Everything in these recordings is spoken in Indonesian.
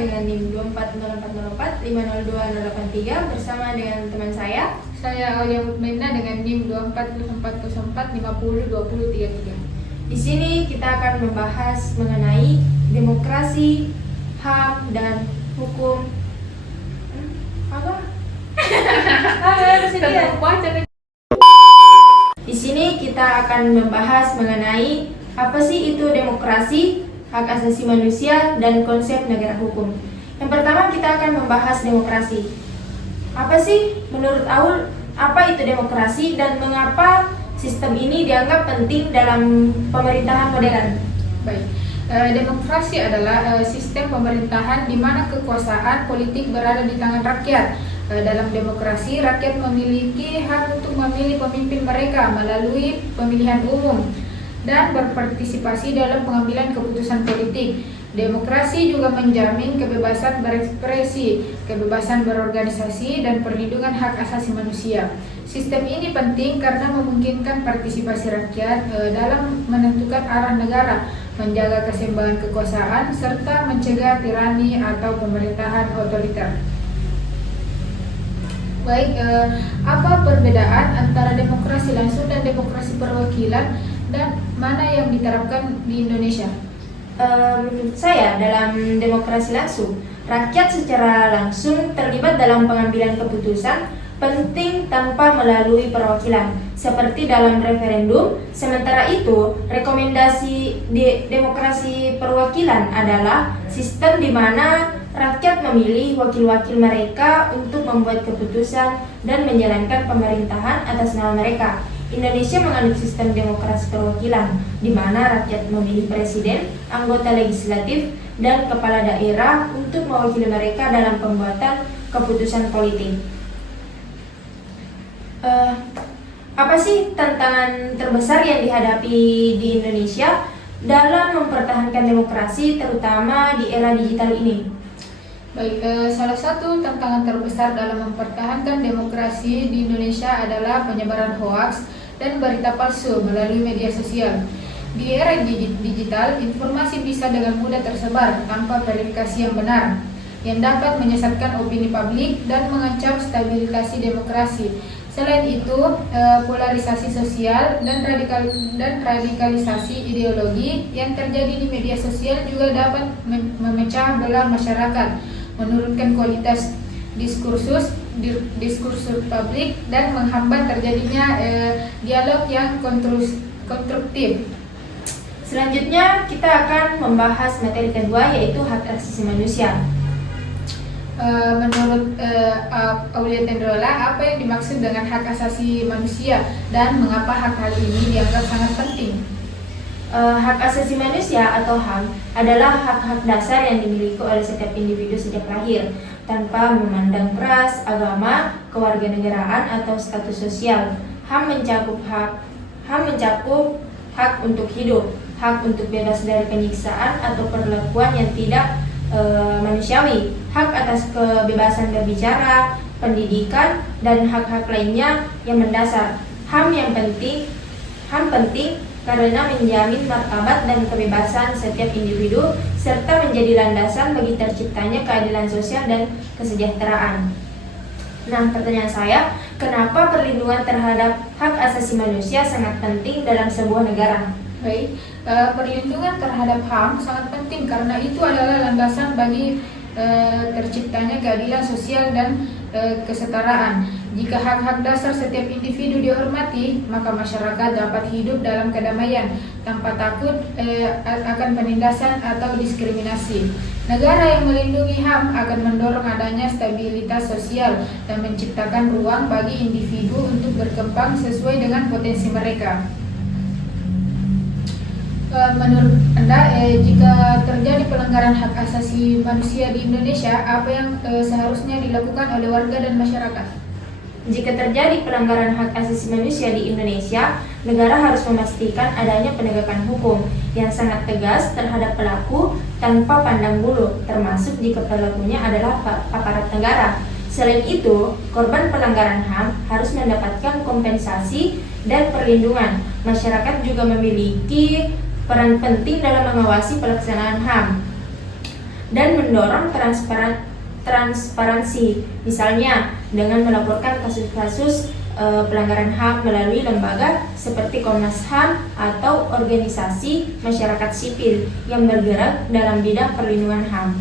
dengan NIM 24040450283 bersama dengan teman saya Aulia Mutmainah dengan NIM 2404045022033. Di sini kita akan membahas mengenai demokrasi, HAM, dan hukum. Di sini kita akan membahas mengenai apa sih itu demokrasi, hak asasi manusia, dan konsep negara hukum. Yang pertama kita akan membahas demokrasi. Apa sih menurut Aul apa itu demokrasi dan mengapa sistem ini dianggap penting dalam pemerintahan modern? Baik, demokrasi adalah sistem pemerintahan di mana kekuasaan politik berada di tangan rakyat. Dalam demokrasi, rakyat memiliki hak untuk memilih pemimpin mereka melalui pemilihan umum dan berpartisipasi dalam pengambilan keputusan politik. Demokrasi juga menjamin kebebasan berekspresi, kebebasan berorganisasi, dan perlindungan hak asasi manusia. Sistem ini penting karena memungkinkan partisipasi rakyat dalam menentukan arah negara, menjaga keseimbangan kekuasaan, serta mencegah tirani atau pemerintahan otoriter. Baik, apa perbedaan antara demokrasi langsung dan demokrasi perwakilan dan mana yang diterapkan di Indonesia? Menurut saya, dalam demokrasi langsung, rakyat secara langsung terlibat dalam pengambilan keputusan penting tanpa melalui perwakilan, seperti dalam referendum. Sementara itu, rekomendasi di demokrasi perwakilan adalah sistem di mana rakyat memilih wakil-wakil mereka untuk membuat keputusan dan menjalankan pemerintahan atas nama mereka. Indonesia menganut sistem demokrasi perwakilan, di mana rakyat memilih presiden, anggota legislatif, dan kepala daerah untuk mewakili mereka dalam pembuatan keputusan politik. Apa sih tantangan terbesar yang dihadapi di Indonesia dalam mempertahankan demokrasi, terutama di era digital ini? Baik, salah satu tantangan terbesar dalam mempertahankan demokrasi di Indonesia adalah penyebaran hoaks dan berita palsu melalui media sosial. Di era digital, informasi bisa dengan mudah tersebar tanpa verifikasi yang benar, yang dapat menyesatkan opini publik dan mengancam stabilitas demokrasi. Selain itu, polarisasi sosial dan radikalisasi ideologi yang terjadi di media sosial juga dapat memecah belah masyarakat, menurunkan kualitas diskursus publik dan menghambat terjadinya dialog yang konstruktif. Selanjutnya kita akan membahas materi kedua, yaitu hak asasi manusia. Menurut Aulia Tendrola, apa yang dimaksud dengan hak asasi manusia dan mengapa hal ini dianggap sangat penting? Hak asasi manusia atau HAM adalah hak-hak dasar yang dimiliki oleh setiap individu sejak lahir, tanpa memandang ras, agama, kewarganegaraan, atau status sosial. HAM mencakup hak untuk hidup, hak untuk bebas dari penyiksaan atau perlakuan yang tidak manusiawi, hak atas kebebasan berbicara, pendidikan, dan hak-hak lainnya yang mendasar. HAM penting karena menjamin martabat dan kebebasan setiap individu serta menjadi landasan bagi terciptanya keadilan sosial dan kesejahteraan. Nah, pertanyaan saya, kenapa perlindungan terhadap hak asasi manusia sangat penting dalam sebuah negara? Baik, perlindungan terhadap HAM sangat penting karena itu adalah landasan bagi terciptanya keadilan sosial dan kesetaraan. Jika hak-hak dasar setiap individu dihormati, maka masyarakat dapat hidup dalam kedamaian tanpa takut akan penindasan atau diskriminasi. Negara yang melindungi HAM akan mendorong adanya stabilitas sosial dan menciptakan ruang bagi individu untuk berkembang sesuai dengan potensi mereka. Menurut Anda, jika terjadi pelanggaran hak asasi manusia di Indonesia, apa yang seharusnya dilakukan oleh warga dan masyarakat? Jika terjadi pelanggaran hak asasi manusia di Indonesia, negara harus memastikan adanya penegakan hukum yang sangat tegas terhadap pelaku tanpa pandang bulu, termasuk jika pelakunya adalah aparat negara. Selain itu, korban pelanggaran HAM harus mendapatkan kompensasi dan perlindungan. Masyarakat juga memiliki peran penting dalam mengawasi pelaksanaan HAM. dan mendorong transparansi, misalnya dengan melaporkan kasus-kasus pelanggaran HAM melalui lembaga seperti Komnas HAM atau organisasi masyarakat sipil yang bergerak dalam bidang perlindungan HAM.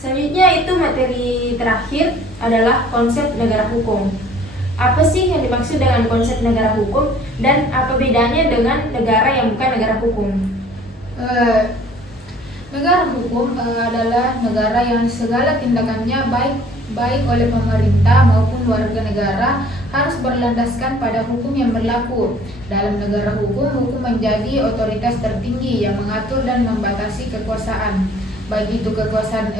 Selanjutnya itu materi terakhir adalah konsep negara hukum. Apa sih yang dimaksud dengan konsep negara hukum dan apa bedanya dengan negara yang bukan negara hukum? Negara hukum adalah negara yang segala tindakannya baik oleh pemerintah maupun warga negara harus berlandaskan pada hukum yang berlaku. Dalam negara hukum, hukum menjadi otoritas tertinggi yang mengatur dan membatasi kekuasaan, baik itu kekuasaan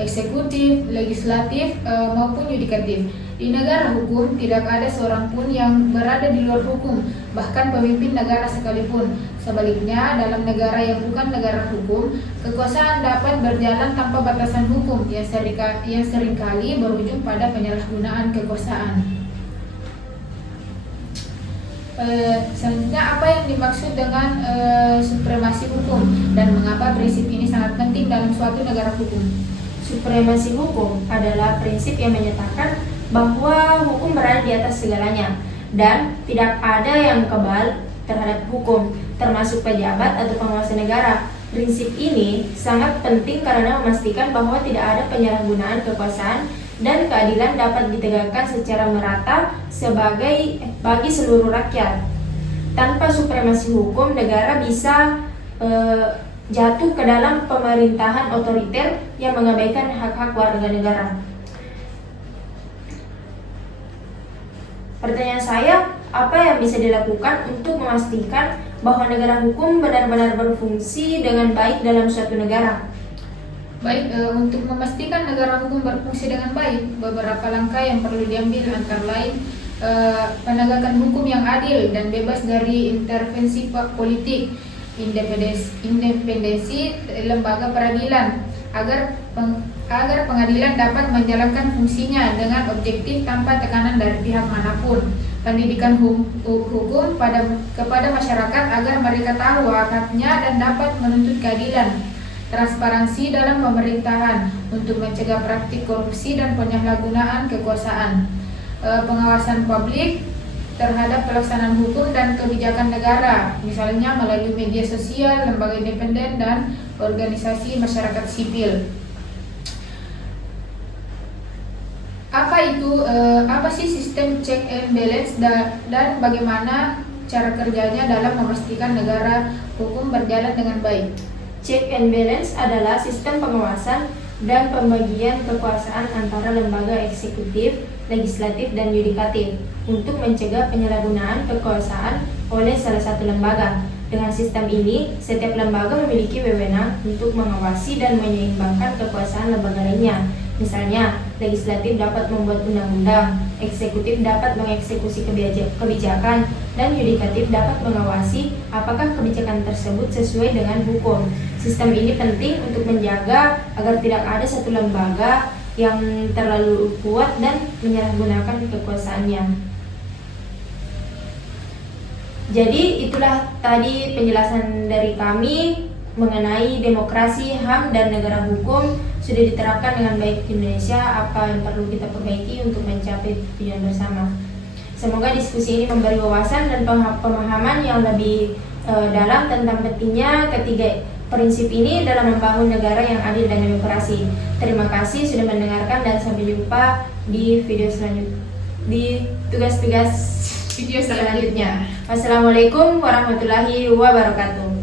eksekutif, legislatif maupun yudikatif. Di negara hukum tidak ada seorang pun yang berada di luar hukum, bahkan pemimpin negara sekalipun. Sebaliknya, dalam negara yang bukan negara hukum, kekuasaan dapat berjalan tanpa batasan hukum yang seringkali berujung pada penyalahgunaan kekuasaan. Selanjutnya, apa yang dimaksud dengan supremasi hukum dan mengapa prinsip ini sangat penting dalam suatu negara hukum? Supremasi hukum adalah prinsip yang menyatakan bahwa hukum berada di atas segalanya dan tidak ada yang kebal terhadap hukum, termasuk pejabat atau penguasa negara. Prinsip ini sangat penting karena memastikan bahwa tidak ada penyalahgunaan kekuasaan dan keadilan dapat ditegakkan secara merata bagi seluruh rakyat. Tanpa supremasi hukum, negara bisa jatuh ke dalam pemerintahan otoriter yang mengabaikan hak-hak warga negara. Pertanyaan saya, apa yang bisa dilakukan untuk memastikan bahwa negara hukum benar-benar berfungsi dengan baik dalam suatu negara? Baik, untuk memastikan negara hukum berfungsi dengan baik, beberapa langkah yang perlu diambil antara lain penegakan hukum yang adil dan bebas dari intervensi politik, independensi lembaga peradilan agar pengadilan dapat menjalankan fungsinya dengan objektif tanpa tekanan dari pihak manapun. Pendidikan hukum kepada masyarakat agar mereka tahu haknya dan dapat menuntut keadilan. Transparansi dalam pemerintahan untuk mencegah praktik korupsi dan penyalahgunaan kekuasaan. Pengawasan publik terhadap pelaksanaan hukum dan kebijakan negara, misalnya melalui media sosial, lembaga independen, dan organisasi masyarakat sipil. Apa sih sistem check and balance dan bagaimana cara kerjanya dalam memastikan negara hukum berjalan dengan baik? Check and balance adalah sistem pengawasan dan pembagian kekuasaan antara lembaga eksekutif, legislatif, dan yudikatif untuk mencegah penyalahgunaan kekuasaan oleh salah satu lembaga. Dengan sistem ini, setiap lembaga memiliki wewenang untuk mengawasi dan menyeimbangkan kekuasaan lembaga lainnya. Misalnya, legislatif dapat membuat undang-undang, eksekutif dapat mengeksekusi kebijakan, dan yudikatif dapat mengawasi apakah kebijakan tersebut sesuai dengan hukum. Sistem ini penting untuk menjaga agar tidak ada satu lembaga yang terlalu kuat dan menyalahgunakan kekuasaannya. Jadi itulah tadi penjelasan dari kami mengenai demokrasi, HAM, dan negara hukum sudah diterapkan dengan baik di Indonesia. Apa yang perlu kita perbaiki untuk mencapai tujuan bersama. Semoga diskusi ini memberi wawasan dan pemahaman yang lebih dalam tentang pentingnya ketiga prinsip ini dalam membangun negara yang adil dan demokrasi. Terima kasih sudah mendengarkan dan sampai jumpa di video selanjutnya, di tugas-tugas video selanjutnya. Wassalamualaikum warahmatullahi wabarakatuh.